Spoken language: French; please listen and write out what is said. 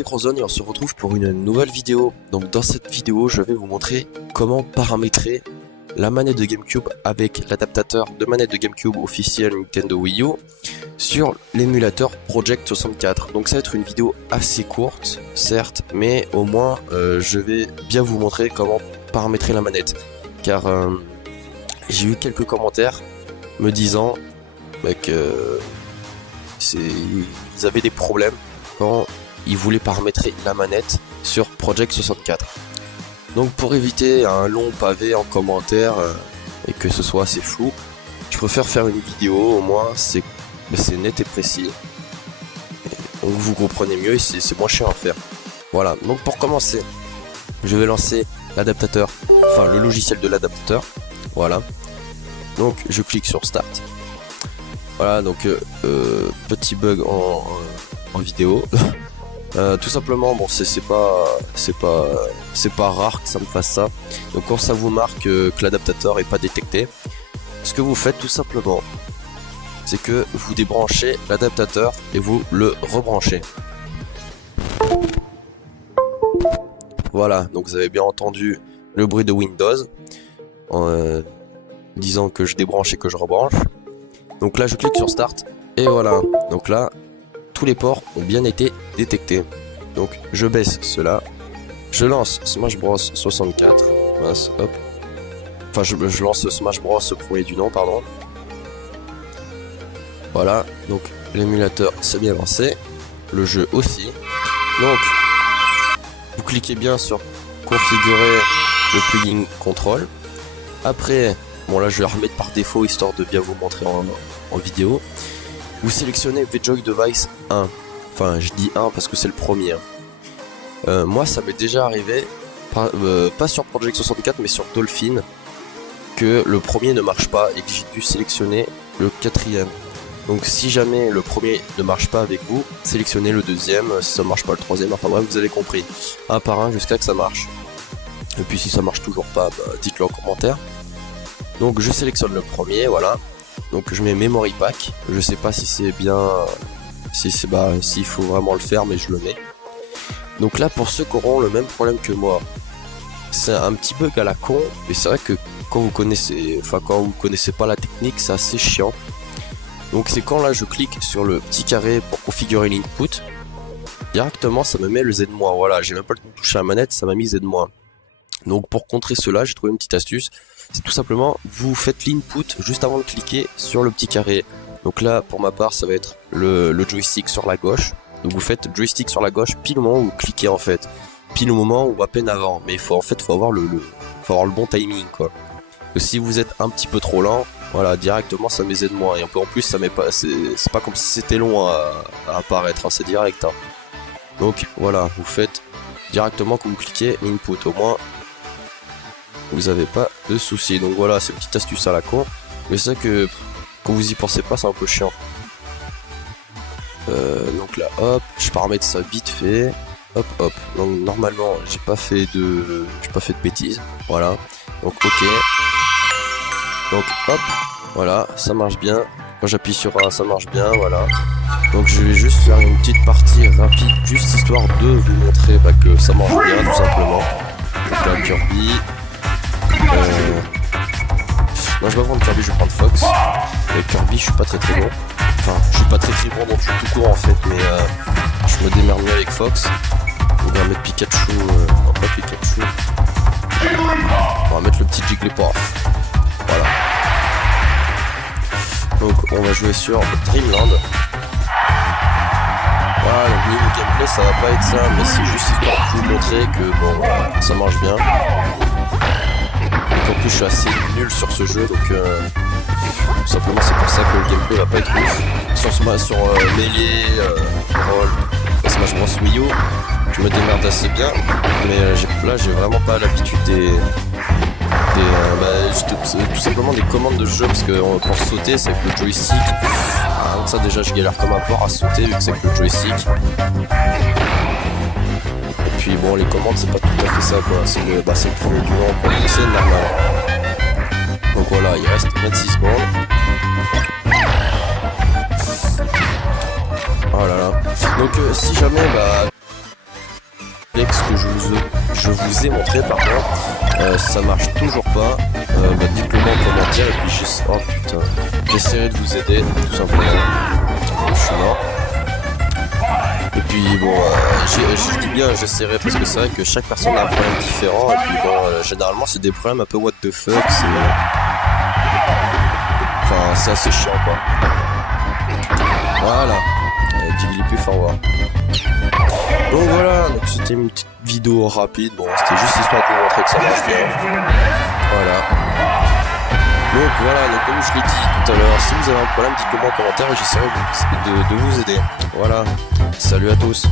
c'est Crozone et on se retrouve pour une nouvelle vidéo. Donc dans cette vidéo, je vais vous montrer comment paramétrer la manette de GameCube avec l'adaptateur de manette de GameCube officiel Nintendo Wii U sur l'émulateur Project 64. Donc ça va être une vidéo assez courte, certes, mais au moins je vais bien vous montrer comment paramétrer la manette. Car j'ai eu quelques commentaires me disant que ils avaient des problèmes quand ils voulaient paramétrer la manette sur Project 64. Donc pour éviter un long pavé en commentaire et que ce soit assez flou, je préfère faire une vidéo, au moins c'est net et précis. Donc vous comprenez mieux et c'est moins chiant à faire. Voilà, donc pour commencer, je vais lancer l'adaptateur, enfin le logiciel de l'adaptateur. Voilà. Donc je clique sur Start. Voilà, donc petit bug en vidéo. Tout simplement, bon, c'est pas rare que ça me fasse ça. Donc quand ça vous marque que l'adaptateur est pas détecté, ce que vous faites tout simplement, c'est que vous débranchez l'adaptateur et vous le rebranchez. Voilà, donc vous avez bien entendu le bruit de Windows en disant que je débranche et que je rebranche. Donc là je clique sur Start et voilà, donc là tous les ports ont bien été détectés. Donc je baisse cela, je lance Smash Bros 64, hop. Enfin je lance Smash Bros premier du nom, pardon. Voilà, donc l'émulateur s'est bien lancé, le jeu aussi. Donc vous cliquez bien sur configurer le plugin contrôle. Après, bon là je vais la remettre par défaut histoire de bien vous montrer en vidéo. Vous sélectionnez VJoy Device 1. Enfin je dis 1 parce que c'est le premier. Moi ça m'est déjà arrivé, pas sur Project 64 mais sur Dolphin, que le premier ne marche pas et que j'ai dû sélectionner le quatrième. Donc si jamais le premier ne marche pas avec vous, sélectionnez le deuxième, si ça ne marche pas le troisième, enfin bref vous avez compris. Un par un jusqu'à que ça marche. Et puis si ça marche toujours pas, dites-le en commentaire. Donc je sélectionne le premier, voilà. Donc je mets Memory Pack, je sais pas si c'est bien, s'il faut vraiment le faire, mais je le mets. Donc là pour ceux qui auront le même problème que moi, c'est un petit bug à la con, mais c'est vrai que quand vous connaissez pas la technique, c'est assez chiant. Donc c'est quand là je clique sur le petit carré pour configurer l'input, directement ça me met le Z-, voilà, j'ai même pas le temps de toucher la manette, ça m'a mis Z-. Donc pour contrer cela, j'ai trouvé une petite astuce. C'est tout simplement, vous faites l'input juste avant de cliquer sur le petit carré. Donc là, pour ma part, ça va être le joystick sur la gauche. Donc vous faites joystick sur la gauche pile au moment où vous cliquez en fait. Pile au moment ou à peine avant. Mais faut avoir le bon timing quoi. Et si vous êtes un petit peu trop lent, voilà, directement ça met Z-. Et en plus, ça met pas, c'est pas comme si c'était long à apparaître, hein, c'est direct. Hein. Donc voilà, vous faites directement quand vous cliquez l'input. Au moins, vous avez pas de soucis. Donc voilà, c'est une petite astuce à la con, mais c'est vrai que quand vous y pensez pas, c'est un peu chiant. Donc là, hop, je paramètre ça vite fait. Hop, hop. Donc normalement, j'ai pas fait de bêtises. Voilà. Donc ok. Donc hop, voilà, ça marche bien. Quand j'appuie sur A, ça marche bien. Voilà. Donc je vais juste faire une petite partie rapide, juste histoire de vous montrer que ça marche bien, tout simplement. Donc là, Kirby. Moi je vais prendre Kirby, je vais prendre Fox. Et Kirby je suis pas très bon. Enfin je suis pas très bon donc je suis tout court en fait, mais je me démerde mieux avec Fox. On va mettre Pikachu, non pas Pikachu. On va mettre le petit Jigglypuff. Voilà. Donc on va jouer sur Dreamland. Voilà, donc niveau gameplay ça va pas être ça, mais c'est juste histoire de vous montrer que bon ça marche bien. En plus je suis assez nul sur ce jeu, donc tout simplement c'est pour ça que le gameplay va pas être ouf. Sur Melee, Roll, Smash Bros Wii U, je me démerde assez bien, mais là j'ai vraiment pas l'habitude tout simplement des commandes de jeu, parce que pour sauter c'est avec le joystick. Donc ça déjà je galère comme un porc à sauter vu que c'est avec le joystick. Et puis bon, les commandes c'est pas tout à fait ça quoi, c'est le premier du nom pour c'est normal. Donc voilà, il reste 26 secondes. Oh là là. Donc si jamais ce que je vous ai montré, pardon, ça marche toujours pas, dites-le moi en commentaire et puis oh putain, j'essaierai de vous aider tout simplement. Je suis mort. Et puis bon, je dis bien j'essaierai parce que c'est vrai que chaque personne a un problème différent et puis bon, généralement c'est des problèmes un peu what the fuck, enfin c'est assez chiant quoi. Voilà, Jigglypuff forward. Donc voilà, donc c'était une petite vidéo rapide, bon c'était juste histoire de vous montrer que ça marche bien. Voilà. Donc voilà, donc comme je l'ai dit tout à l'heure, si vous avez un problème, dites-le moi en commentaire et j'essaierai de vous aider. Voilà, salut à tous.